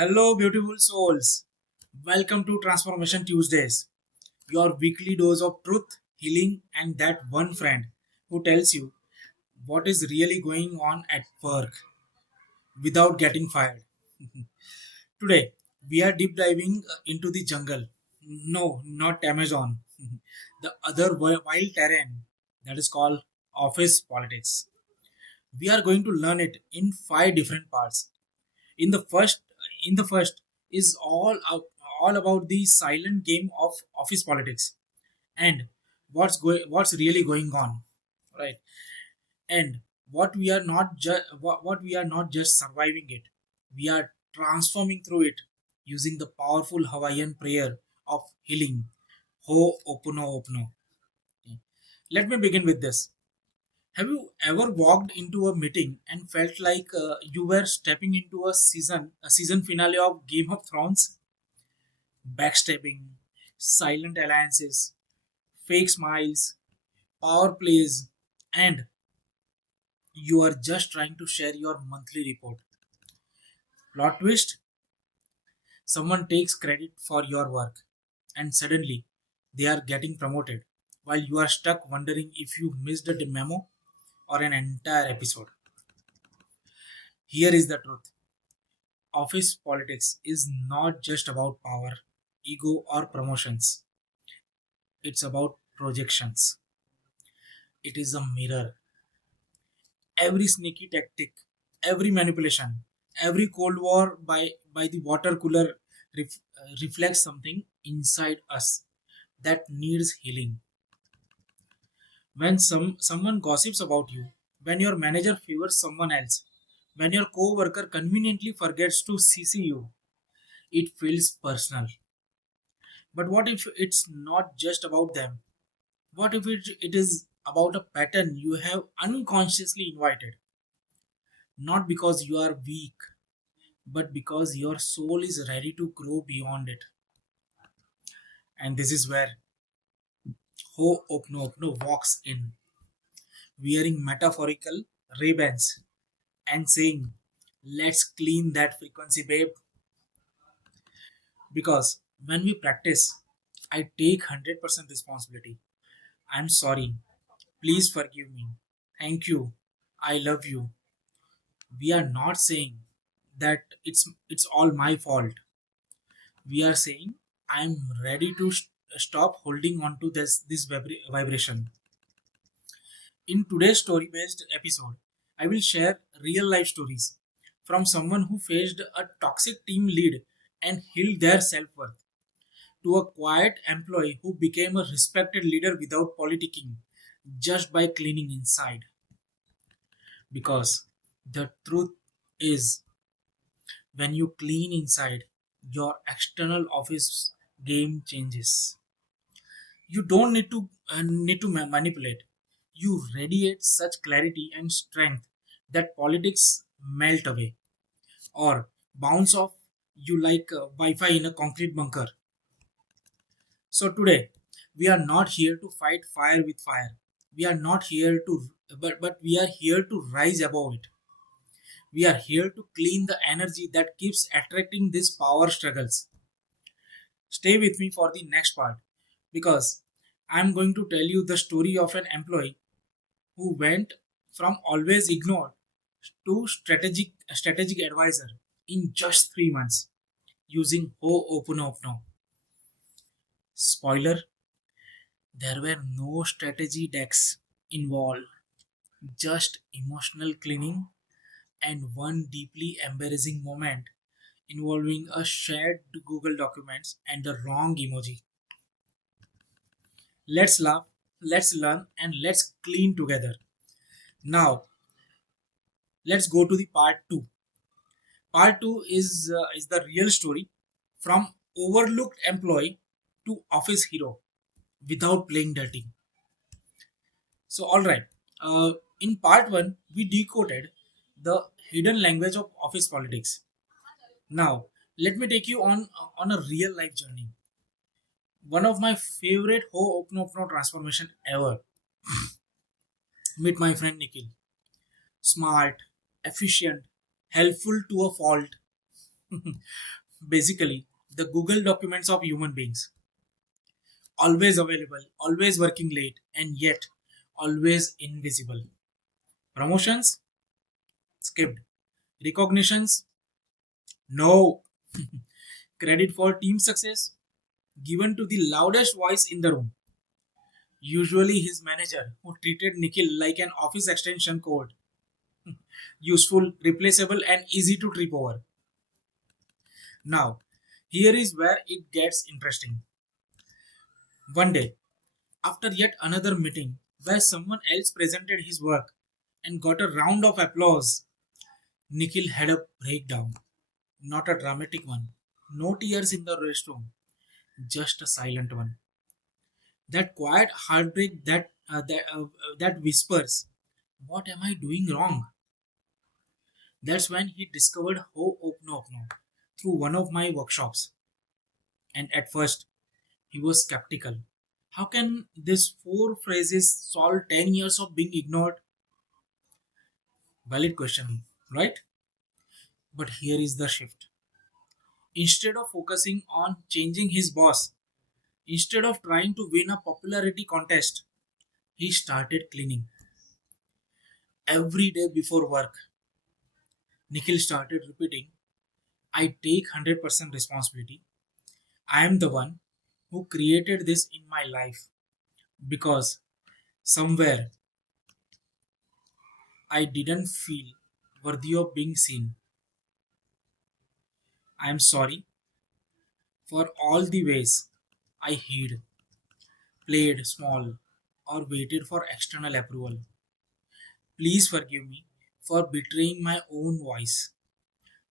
Hello, beautiful souls. Welcome to Transformation Tuesdays, your weekly dose of truth, healing, and that one friend who tells you what is really going on at work without getting fired. Today, we are deep diving into the jungle. No, not Amazon. The other wild terrain that is called office politics. We are going to learn it in five different parts. in the first in the first is all about the silent game of office politics and what's really going on, right? And what we are not just surviving it, we are transforming through it using the powerful Hawaiian prayer of healing, ho opono opono. Let me begin with this. Have you ever walked into a meeting and felt like you were stepping into a season finale of Game of Thrones? Backstabbing, silent alliances, fake smiles, power plays, and you are just trying to share your monthly report. Plot twist: someone takes credit for your work, and suddenly they are getting promoted, while you are stuck wondering if you missed a memo or an entire episode. Here is the truth: office politics is not just about power, ego, or promotions. It's about projections. It is a mirror. Every sneaky tactic, every manipulation, every cold war by the water cooler reflects something inside us that needs healing. When someone gossips about you, when your manager favors someone else, when your coworker conveniently forgets to CC you, it feels personal. But what if it's not just about them? What if it is about a pattern you have unconsciously invited? Not because you are weak, but because your soul is ready to grow beyond it. And this is where Ho Opno Opno walks in, wearing metaphorical Ray-Bans and saying, "Let's clean that frequency, babe." Because when we practice, I take 100% responsibility. I'm sorry. Please forgive me. Thank you. I love you. We are not saying that it's all my fault. We are saying I'm ready to stop holding on to this vibration. In today's story based episode, I will share real life stories from someone who faced a toxic team lead and healed their self-worth, to a quiet employee who became a respected leader without politicking, just by cleaning inside. Because the truth is, when you clean inside, your external office game changes. You don't need to manipulate. You radiate such clarity and strength that politics melt away or bounce off you like Wi-Fi in a concrete bunker. So today, we are not here to fight fire with fire. We are not here to, but we are here to rise above it. We are here to clean the energy that keeps attracting these power struggles. Stay with me for the next part, because I'm going to tell you the story of an employee who went from always ignored to strategic advisor in just 3 months using Ho'oponopono. Spoiler: there were no strategy decks involved, just emotional cleaning and one deeply embarrassing moment involving a shared Google Documents and the wrong emoji. Let's laugh, let's learn, and let's clean together. Now, let's go to the part 2. Part 2 is the real story, from overlooked employee to office hero, without playing dirty. So, all right. In part 1, we decoded the hidden language of office politics. Now, let me take you on a real life journey. One of my favorite Ho'oponopono transformation ever. Meet my friend Nikhil. Smart, efficient, helpful to a fault. Basically, the Google documents of human beings. Always available, always working late, and yet always invisible. Promotions? Skipped. Recognitions? No. Credit for team success? Given to the loudest voice in the room. Usually his manager, who treated Nikhil like an office extension code. Useful, replaceable, and easy to trip over. Now, here is where it gets interesting. One day, after yet another meeting where someone else presented his work and got a round of applause, Nikhil had a breakdown. Not a dramatic one. No tears in the restroom, just a silent one. That quiet heartbreak that whispers, "What am I doing wrong?" That's when he discovered Ho'oponopono through one of my workshops. And at first, he was skeptical. How can these four phrases solve 10 years of being ignored? Valid question, right? But here is the shift. Instead of focusing on changing his boss, instead of trying to win a popularity contest, he started cleaning. Every day before work, Nikhil started repeating, "I take 100% responsibility. I am the one who created this in my life because somewhere I didn't feel worthy of being seen. I am sorry for all the ways I hid, played small, or waited for external approval. Please forgive me for betraying my own voice.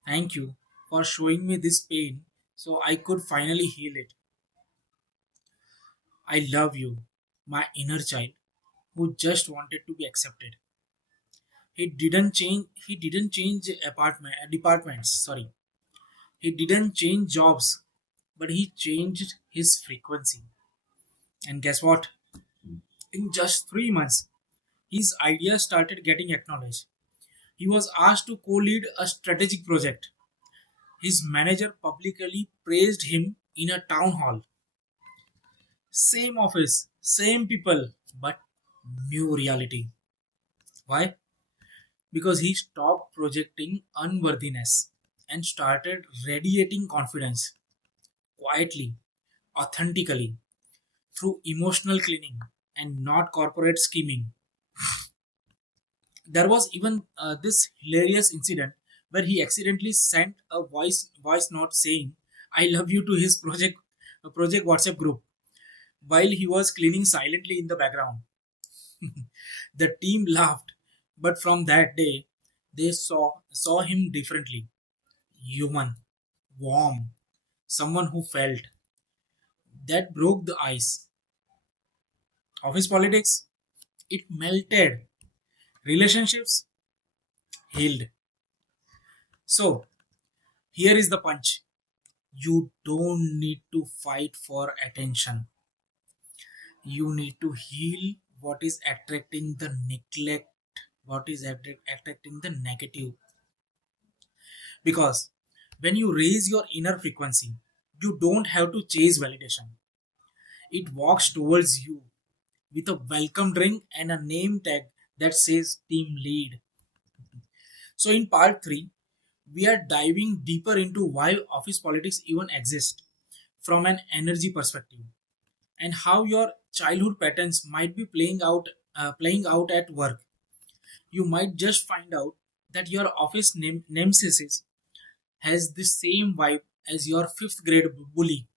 Thank you for showing me this pain so I could finally heal it. I love you, my inner child who just wanted to be accepted." He didn't change departments, sorry. He didn't change jobs, but he changed his frequency. And guess what? In just 3 months, his ideas started getting acknowledged. He was asked to co-lead a strategic project. His manager publicly praised him in a town hall. Same office, same people, but new reality. Why? Because he stopped projecting unworthiness and started radiating confidence quietly, authentically, through emotional cleaning and not corporate scheming. There was even this hilarious incident where he accidentally sent a voice note saying "I love you" to his project WhatsApp group while he was cleaning silently in the background. The team laughed, but from that day they saw him differently. Human, warm, someone who felt. That broke the ice. Office politics, it melted. Relationships healed. So, here is the punch. You don't need to fight for attention. You need to heal what is attracting the neglect, what is attracting the negative. Because when you raise your inner frequency, you don't have to chase validation. It walks towards you with a welcome drink and a name tag that says team lead. So, in part 3, we are diving deeper into why office politics even exist from an energy perspective and how your childhood patterns might be playing out at work. You might just find out that your office nemesis has the same vibe as your 5th grade bully.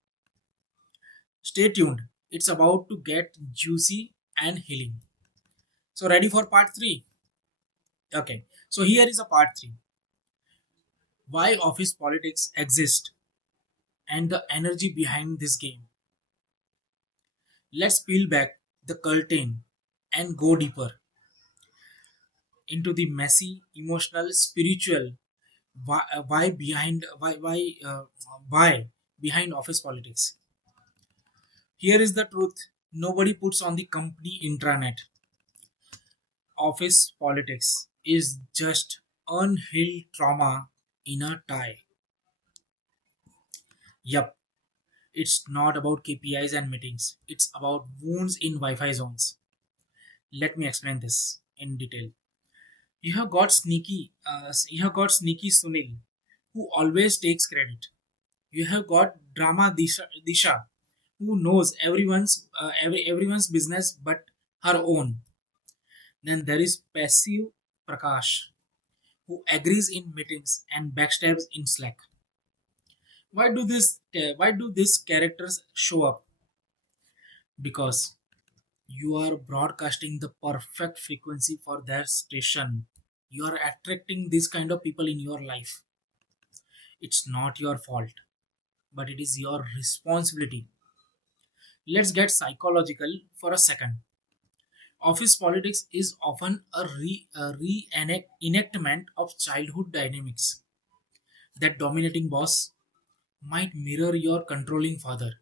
Stay tuned. It's about to get juicy and healing. So ready for part 3? Okay. So here is a part 3. Why office politics exist and the energy behind this game. Let's peel back the curtain and go deeper into the messy, emotional, spiritual why behind office politics. Here is the truth nobody puts on the company intranet. Office politics is just unhealed trauma in a tie. Yup, it's not about KPIs and meetings. It's about wounds in Wi-Fi zones. Let me explain this in detail. You have got sneaky Sunil, who always takes credit. You have got drama Disha, who knows everyone's business but her own. Then there is passive Prakash, who agrees in meetings and backstabs in Slack. Why do these characters show up? Because you are broadcasting the perfect frequency for their station. You are attracting these kind of people in your life. It's not your fault, but it is your responsibility. Let's get psychological for a second. Office politics is often a reenactment of childhood dynamics. That dominating boss might mirror your controlling father.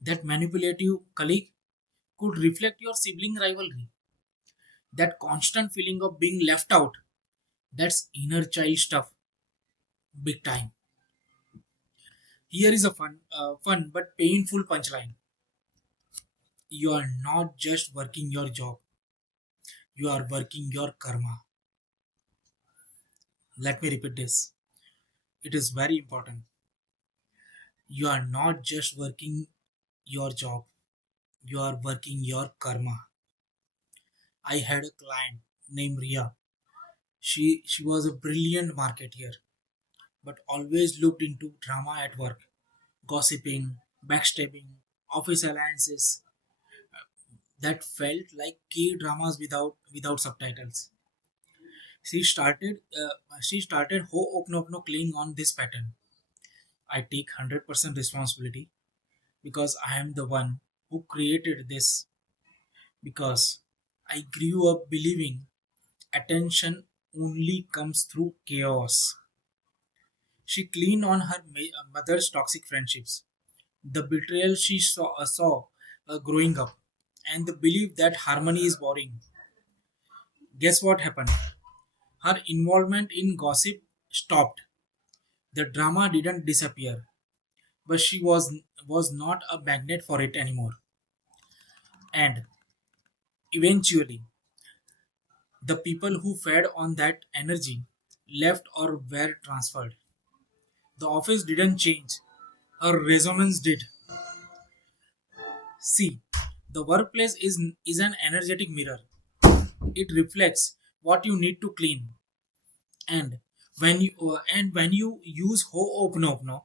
That manipulative colleague could reflect your sibling rivalry. That constant feeling of being left out, that's inner child stuff, big time. Here is a fun but painful punchline. You are not just working your job, you are working your karma. Let me repeat this. It is very important. You are not just working your job, you are working your karma. I had a client named Ria. She was a brilliant marketeer, but always looked into drama at work, gossiping, backstabbing, office alliances that felt like K dramas without subtitles. She started Ho'oponopono playing on this pattern. I take 100% responsibility because I am the one who created this, because I grew up believing attention only comes through chaos. She cleaned on her mother's toxic friendships, the betrayal she saw growing up, and the belief that harmony is boring. Guess what happened? Her involvement in gossip stopped. The drama didn't disappear, but she was not a magnet for it anymore. And eventually, the people who fed on that energy left or were transferred. The office didn't change, her resonance did. See, the workplace is an energetic mirror. It reflects what you need to clean. And when you use Ho'oponopono,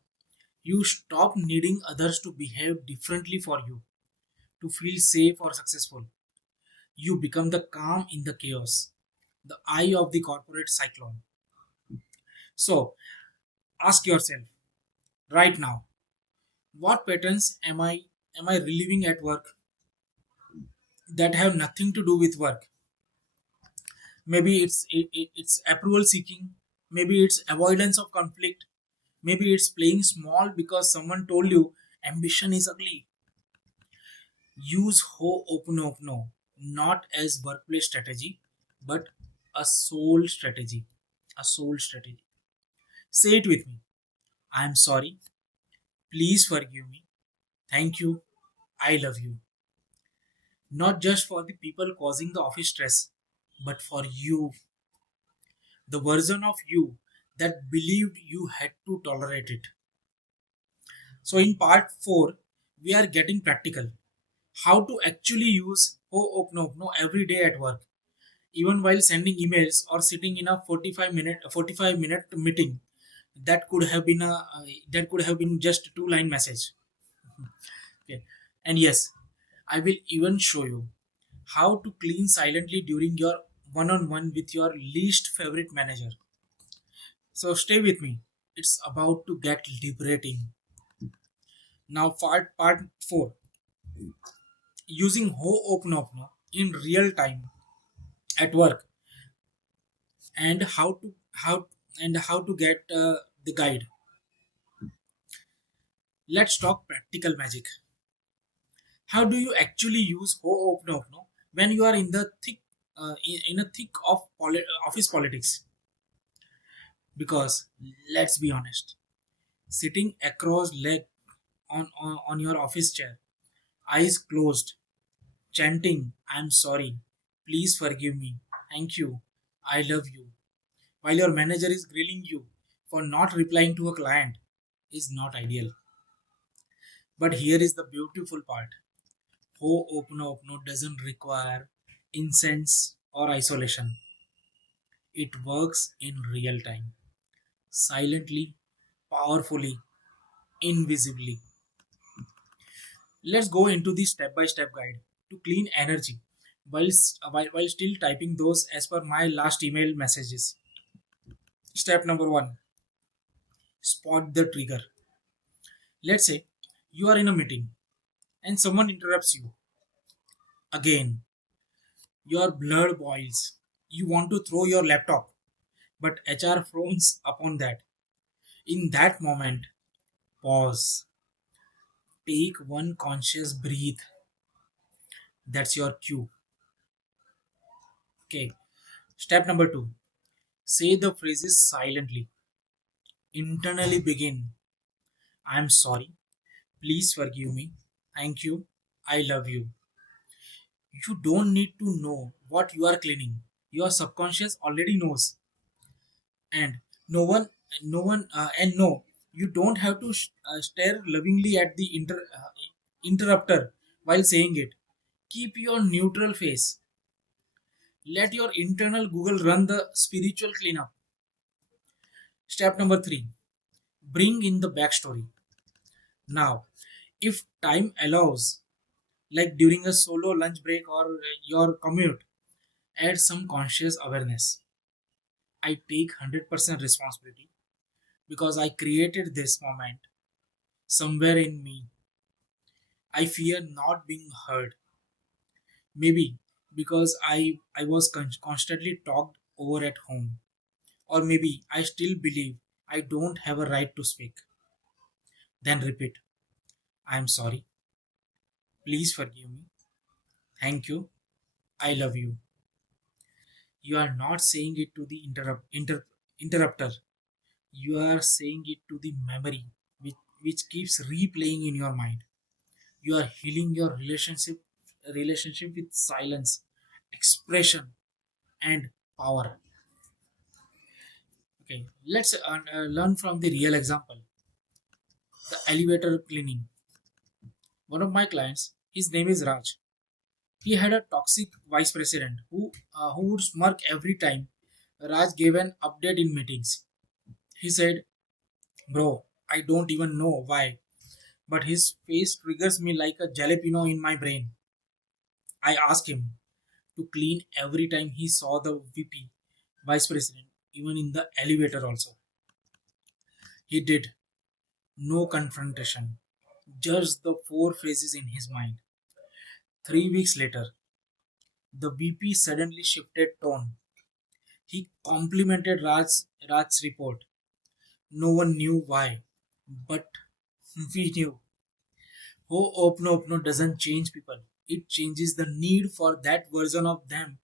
you stop needing others to behave differently for you to feel safe or successful. You become the calm in the chaos, the eye of the corporate cyclone. So ask yourself right now, what patterns am I reliving at work that have nothing to do with work? Maybe it's approval seeking, maybe it's avoidance of conflict, maybe it's playing small because someone told you ambition is ugly. Use Ho'oponopono not as workplace strategy, but a soul strategy. A soul strategy. Say it with me. I am sorry. Please forgive me. Thank you. I love you. Not just for the people causing the office stress, but for you, the version of you that believed you had to tolerate it. So, in part 4, we are getting practical. How to actually use Ho'oponopono every day at work, even while sending emails or sitting in a 45-minute meeting that could have been just a two-line message. Okay. And yes, I will even show you how to clean silently during your one-on-one with your least favorite manager. So stay with me. It's about to get liberating. Now part 4, using Ho'oponopono in real time at work, and how to get the guide. Let's talk practical magic. How do you actually use Ho'oponopono when you are in the in a thick of office politics? Because let's be honest, sitting across leg on your office chair, eyes closed, chanting, I'm sorry, please forgive me, thank you, I love you, while your manager is grilling you for not replying to a client is not ideal. But here is the beautiful part. Ho'oponopono doesn't require incense or isolation. It works in real time, silently, powerfully, invisibly. Let's go into the step by step guide to clean energy while still typing those as per my last email messages. Step number one, spot the trigger. Let's say you are in a meeting and someone interrupts you. Again, your blood boils. You want to throw your laptop, but HR frowns upon that. In that moment, pause. Take one conscious breath. That's your cue. Okay. Step number two, say the phrases silently. Internally begin. I'm sorry. Please forgive me. Thank you. I love you. You don't need to know what you are cleaning. Your subconscious already knows. And no, you don't have to stare lovingly at the interrupter while saying it. Keep your neutral face. Let your internal Google run the spiritual cleanup. Step number three, bring in the backstory. Now, if time allows, like during a solo lunch break or your commute, add some conscious awareness. I take 100% responsibility because I created this moment somewhere in me. I fear not being heard. Maybe because I was constantly talked over at home. Or maybe I still believe I don't have a right to speak. Then repeat, I am sorry. Please forgive me. Thank you. I love you. You are not saying it to the interrupter. You are saying it to the memory which keeps replaying in your mind. You are healing your relationship with silence, expression, and power. Okay, let's learn from the real example. The elevator cleaning. One of my clients, his name is Raj. He had a toxic vice president who would smirk every time Raj gave an update in meetings. He said, "Bro, I don't even know why, but his face triggers me like a jalapeno in my brain." I asked him to clean every time he saw the VP, vice president, even in the elevator also. He did. No confrontation, just the four phrases in his mind. 3 weeks later, the VP suddenly shifted tone. He complimented Raj's report. No one knew why, but we knew. Ho'oponopono doesn't change people. It changes the need for that version of them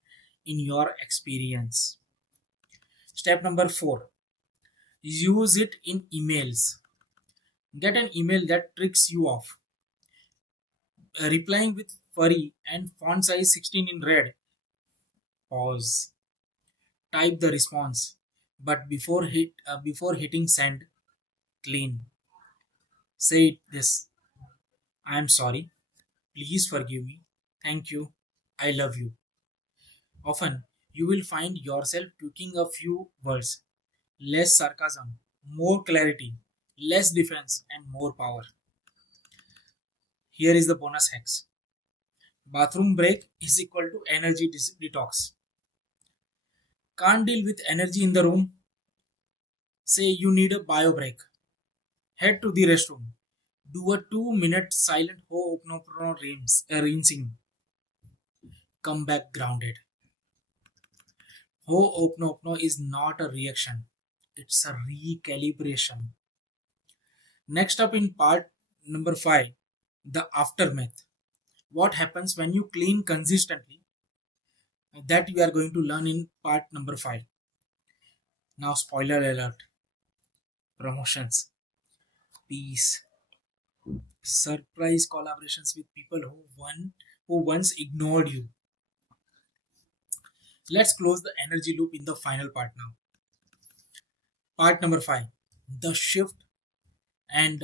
in your experience. Step number four, use it in emails. Get an email that tricks you off. Replying with furry and font size 16 in red. Pause. Type the response. But before hitting send, clean. Say this. I am sorry. Please forgive me. Thank you. I love you. Often, you will find yourself tweaking a few words. Less sarcasm, more clarity, less defense, and more power. Here is the bonus hacks. Bathroom break is equal to energy detox. Can't deal with energy in the room? Say you need a bio break. Head to the restroom. Do a 2 minute silent Ho'oponopono rinsing. Come back grounded. Ho'oponopono is not a reaction, it's a recalibration. Next up in part number 5, the aftermath. What happens when you clean consistently? That we are going to learn in part number 5. Now, spoiler alert, promotions. peace, surprise collaborations with people who once ignored you. Let's close the energy loop in the final part now. Part number 5, the shift, and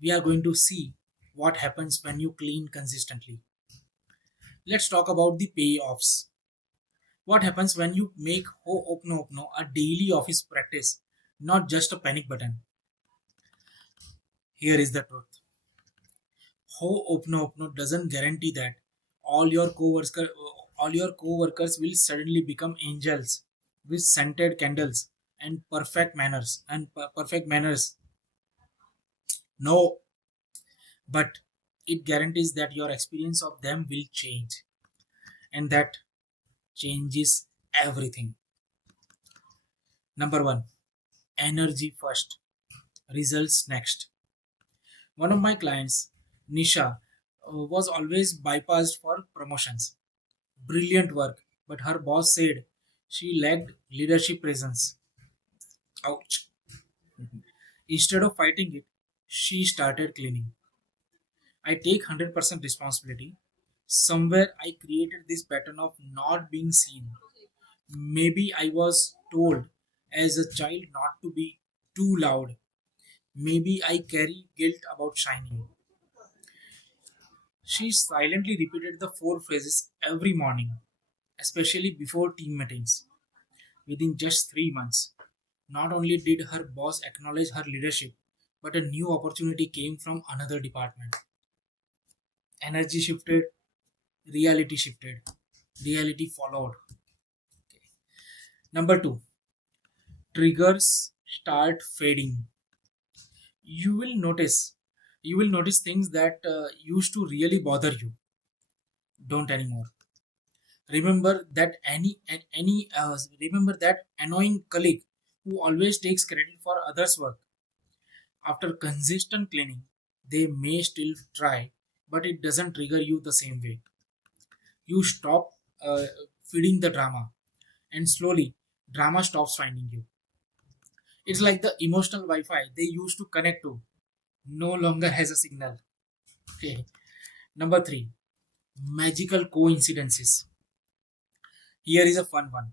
we are going to see what happens when you clean consistently. Let's talk about the payoffs. What happens when you make Ho'oponopono a daily office practice, not just a panic button? Here is the truth. Ho'oponopono doesn't guarantee that all your co-workers all your co-workers will suddenly become angels with scented candles and perfect manners. No, but it guarantees that your experience of them will change, and that changes everything. Number 1, energy first, results next. One of my clients, Nisha, was always bypassed for promotions. Brilliant work, but her boss said she lacked leadership presence. Ouch. Instead of fighting it, she started cleaning. I take 100% responsibility. Somewhere I created this pattern of not being seen. Maybe I was told as a child not to be too loud. Maybe I carry guilt about shining. She silently repeated the 4 phrases every morning, especially before team meetings. Within just 3 months, not only did her boss acknowledge her leadership, but a new opportunity came from another department. Energy shifted, reality shifted, reality followed. Number 2, triggers start fading. You will notice, you will notice things that used to really bother you don't anymore. Remember that annoying colleague who always takes credit for others' work. After consistent cleaning, they may still try, but it doesn't trigger you the same way. You stop feeding the drama, and slowly, drama stops finding you. It's like the emotional Wi Fi they used to connect to no longer has a signal. Okay. Number 3, magical coincidences. Here is a fun one.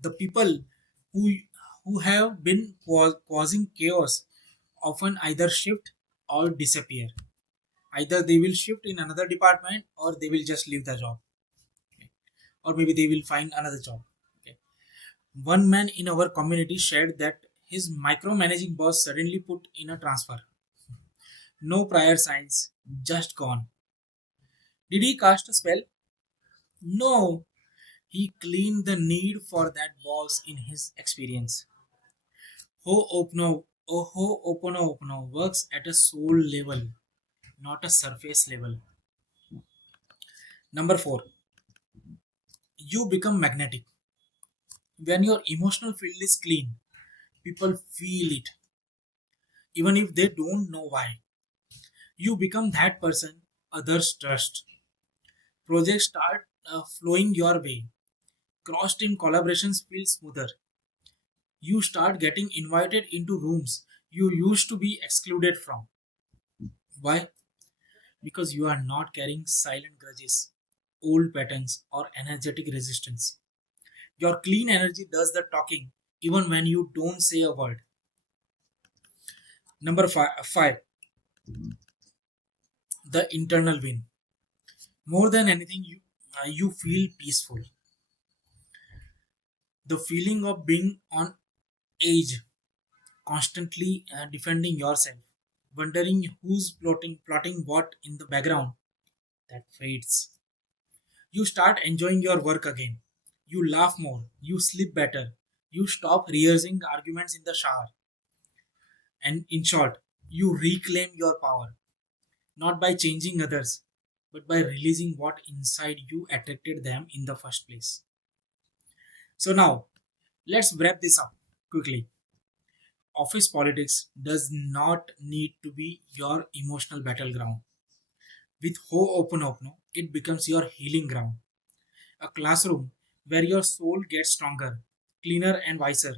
The people who, who have been causing chaos often either shift or disappear. Either they will shift in another department or they will just leave the job. Okay. Or maybe they will find another job. Okay. One man in our community shared that his micromanaging boss suddenly put in a transfer. No prior signs, just gone. Did he cast a spell? No. He cleaned the need for that boss in his experience. Ho'oponopono works at a soul level, not a surface level. Number 4, you become magnetic. When your emotional field is clean, people feel it, even if they don't know why. You become that person others trust. Projects start flowing your way. Cross team collaborations feel smoother. You start getting invited into rooms you used to be excluded from. Why? Because you are not carrying silent grudges, old patterns, or energetic resistance. Your clean energy does the talking even when you don't say a word. Number five, the internal win. More than anything, you feel peaceful. The feeling of being on edge, constantly defending yourself, wondering who's plotting what in the background, that fades. You start enjoying your work again. You laugh more. You sleep better. You stop rehearsing arguments in the shower. And in short, you reclaim your power, not by changing others, but by releasing what inside you attracted them in the first place. So now, let's wrap this up quickly. Office politics does not need to be your emotional battleground. With Ho'oponopono, it becomes your healing ground. A classroom where your soul gets stronger, cleaner, and wiser.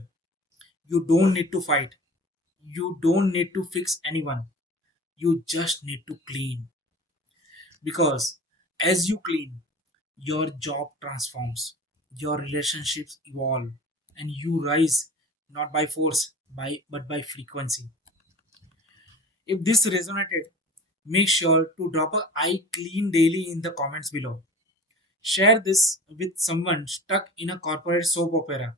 You don't need to fight. You don't need to fix anyone. You just need to clean. Because as you clean, your job transforms, your relationships evolve, and you rise not by force but by frequency. If this resonated, make sure to drop a I clean daily in the comments below. Share this with someone stuck in a corporate soap opera.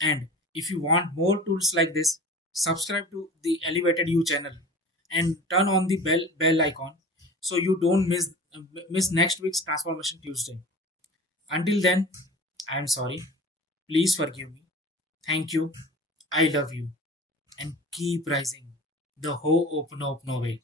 And if you want more tools like this, subscribe to the Elevated You channel and turn on the bell icon so you don't miss next week's Transformation Tuesday. Until then, I am sorry. Please forgive me. Thank you. I love you. And keep rising the whole open way.